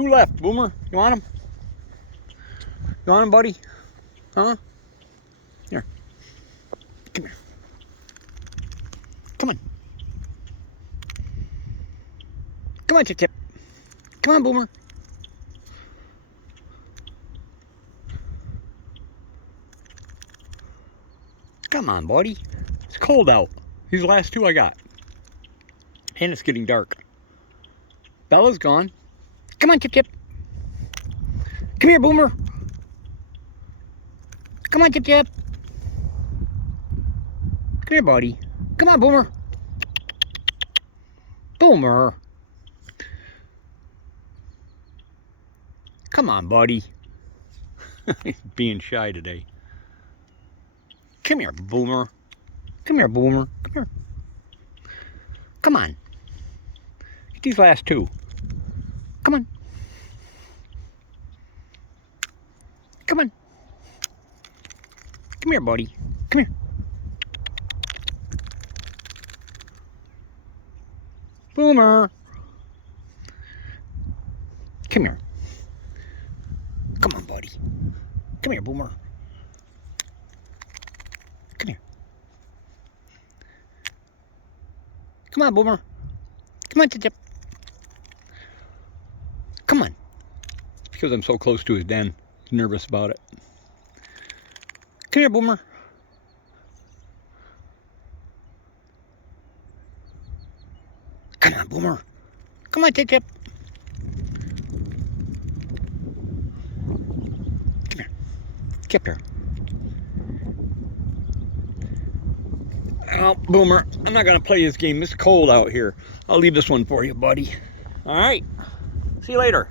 2 left, Boomer. You want them? You want them, buddy? Huh? Here. Come here. Come on. Come on, Tip. Come on, Boomer. Come on, buddy. It's cold out. These last 2 I got. And it's getting dark. Bella's gone. Come on, Tip. Come here, Boomer. Come on, Tip. Come here, buddy. Come on, Boomer. Boomer. Come on, buddy. He's being shy today. Come here, Boomer. Come here, Boomer. Come here. Come on. Get these last 2. Come on. Come on. Come here, buddy. Come here. Boomer. Come here. Come on, buddy. Come here, Boomer. Come here. Come on, Boomer. Come on, Tip. Come on. It's because I'm so close to his den. He's nervous about it. Come here, Boomer. Come on, Boomer. Come on, Tip. Come here. Get up here. Oh, Boomer, I'm not going to play this game. It's cold out here. I'll leave this one for you, buddy. All right. See you later.